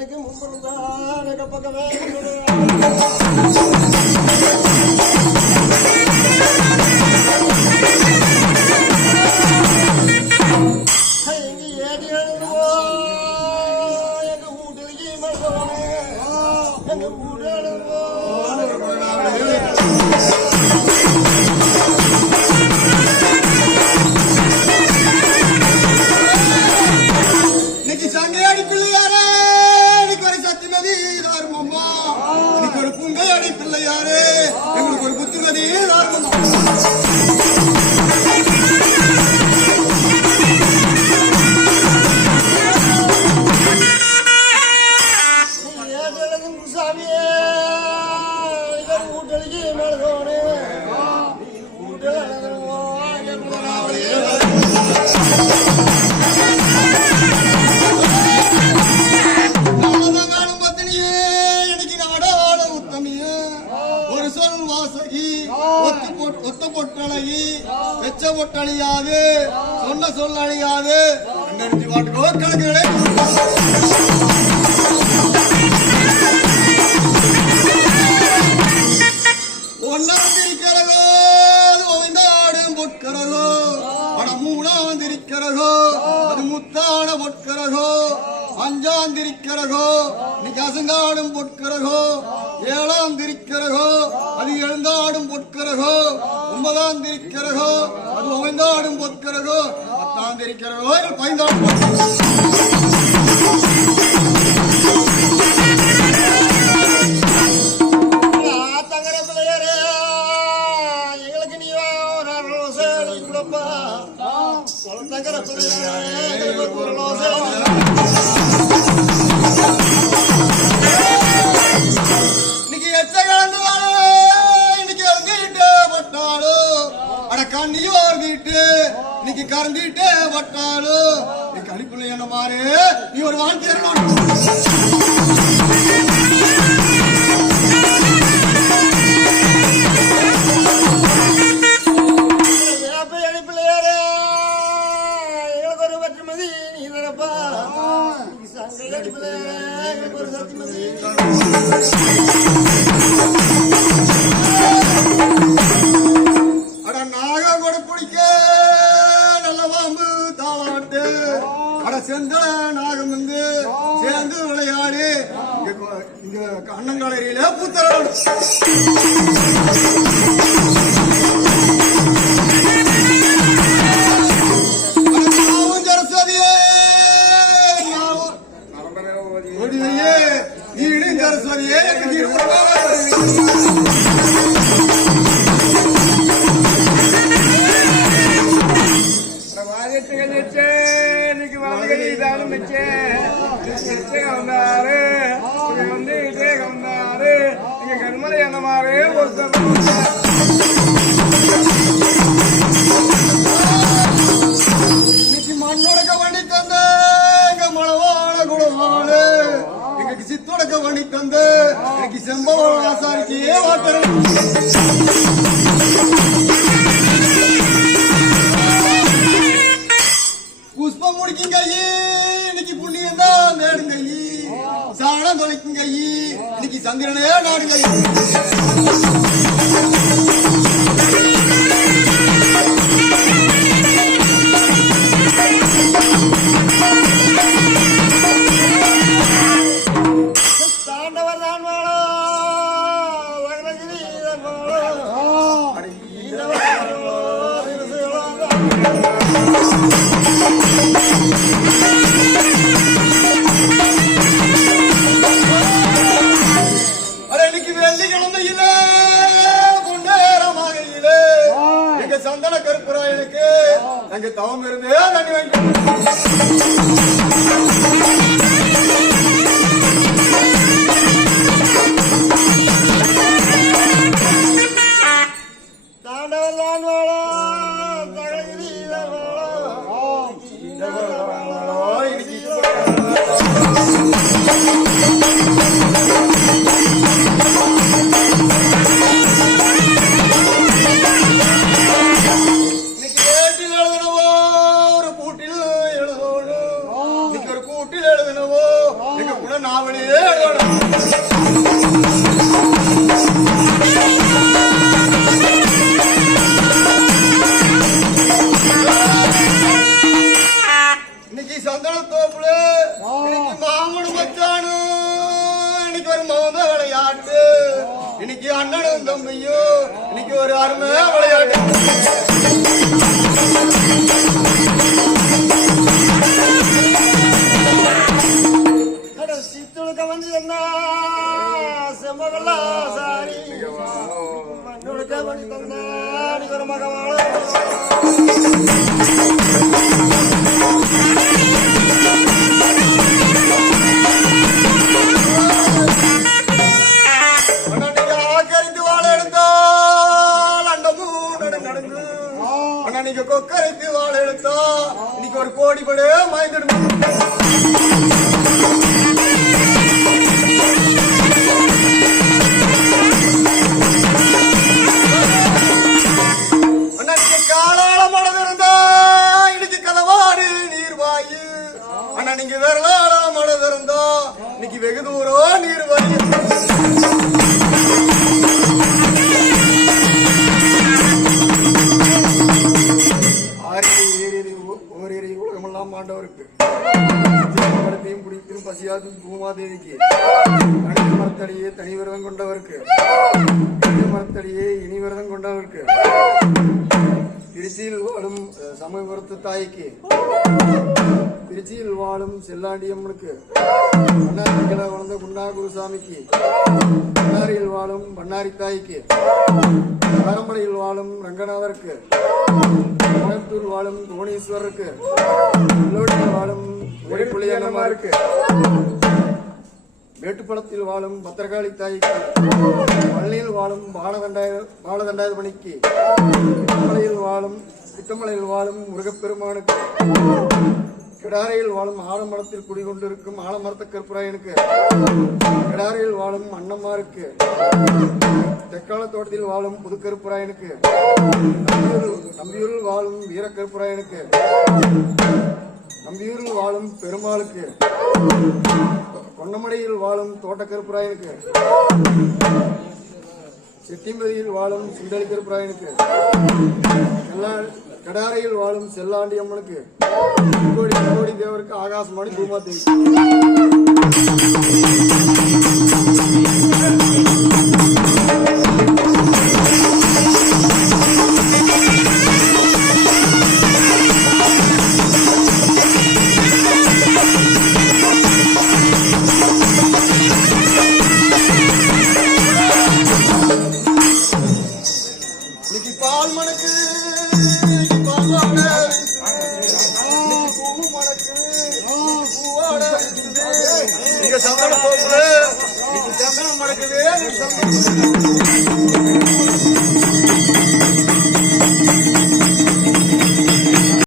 எனக்கு முன்பு பக்கமே பொட்டழியாது சொன்ன சொல் அழியாது கணக்குகளை ஒன்னாந்திருக்கிறதோ அது ஓய்ந்தாடும் பொற்கிறதோ அட மூணாந்திருக்கிறதோ அது முத்தான பொற்கிறதோ அஞ்சாந்திருக்கிறதோ இன்னைக்கு அசங்காடும் பொற்கிறதோ ஏழாந்திருக்கிறதோ அது எழுந்தாடும் பொற்கிறதோ ஒன்பதாந்திருக்கிறதோ அது ஓய்ந்தாடும் பொற்கிறதோ பத்தாந்திருக்கிறதோ பதினாடும் தங்கர பிள்ளையரே எங்களுக்கு நீ கொடுப்பா தங்கர பிள்ளையரே இன்னைக்கு கறந்துட்டே பட்டாலும் நீ கணிப்புள்ள என்ன மாறு நீ ஒரு வாழ்க்கை அனுப்பிள்ளையாரு எங்களுக்கு ஒரு வெற்றுமதி நீ நினைப்பா சங்கை அனுப்பிள்ளையாரு எங்களுக்கு ஒரு சத்தியமதி செந்தல நாகம் வந்து சேர்ந்து விளையாடி இங்க அண்ணங்காலையில பூத்தரம் சரஸ்வதியே நீடு சரஸ்வதியே கண்மலை என்ன மாறு இன்னைக்கு மண்ணுடக்க வண்டி தந்த எங்க மலவான குளவாடு எங்களுக்கு சித்துடக்க வண்டி தந்த இன்னைக்கு செம்பவான ஆசாரிக்கே வாட்டரும் புஷ்பம் முடிக்கும் கையி இன்னைக்கு புண்ணியம் தான் நேடும் கையி சாணம் தொலைக்கும் கையி இன்னைக்கு சந்திரனே நாடு கையி தாண்டவர் தான் வாழோ சந்தன கருப்பராயனுக்கு அங்க தவம் இருந்து தண்ணி வாங்கி தாண்டவர்தான் வாழோ எங்க கூட நாவலே இன்னைக்கு சந்தன தோப்புல இன்னைக்கு மாமனு மச்சானு இன்னைக்கு ஒரு மோத விளையாட்டு இன்னைக்கு அண்ணனும் தம்பியும் இன்னைக்கு ஒரு அருமை விளையாட்டு சித்துளுக்க வந்து என்ன செம்மவல்லா சாரி மண்ணுளுக்க பண்ணி தந்தா இன்னைக்கு ஒரு மகவாள நீங்க கொக்கரைத்து வாழ எடுத்தா இன்னைக்கு ஒரு கோடி படு மாய்ந்துடும் காலால மனது இருந்தா இன்னைக்கு கதவாடு நீர்வாயு ஆனா நீங்க விரலால மனது இருந்தா இன்னைக்கு வெகு தூரம் நீர்வாயு ஆண்டவருக்கு பிடிக்கும் பசியாதும் பூமாதேவிக்கு தனி மரத்தடியே தனி விரதம் கொண்டவருக்கு மரத்தடியே இனி விரதம் கொண்டவருக்கு திருச்சியில் வாழும் சமயபுரத்து தாய்க்கு திருச்சியில் வாழும் செல்லாண்டியம்மனுக்கு பண்ணாரிகளை வளர்ந்த குண்டா குருசாமிக்கு பண்ணாரியில் வாழும் பண்ணாரி தாய்க்கு அரமனையில் வாழும் ரங்கநாதருக்கு கோயம்புத்தூர் வாழும் புவனேஸ்வரருக்கு வெள்ளோடியில் வாழும் புளியண்ணமாருக்கு மேட்டுப்படத்தில் வாழும் பத்திரகாளி தாய்க்கு பழனியில் வாழும் பாலதண்டாயுதமணிக்கு திட்டமலையில் வாழும் முருகப்பெருமானுக்கு கிடாரையில் வாழும் ஆலமரத்தில் குடிகொண்டிருக்கும் ஆலமரத்த கருப்பராயனுக்கு கிடாரையில் வாழும் அண்ணம்மாருக்கு தெற்கால தோட்டத்தில் வாழும் புதுக்கருப்பராயனுக்கு நம்பியூரில் வாழும் வீரக்கருப்பராயனுக்கு நம்பியூரில் வாழும் பெருமாளுக்கு கொன்னமடையில் வாழும் தோட்டக்கருப்பராயனுக்கு செட்டிமதியில் வாழும் சுண்டலி கருப்பராயனுக்கு கடாரையில் வாழும் செல்லாண்டி அம்மனுக்கு கோடி தேவருக்கு ஆகாசமானி பூமாதேவி இன்னைக்கு பால் மணக்கு சந்தனம் மணக்குது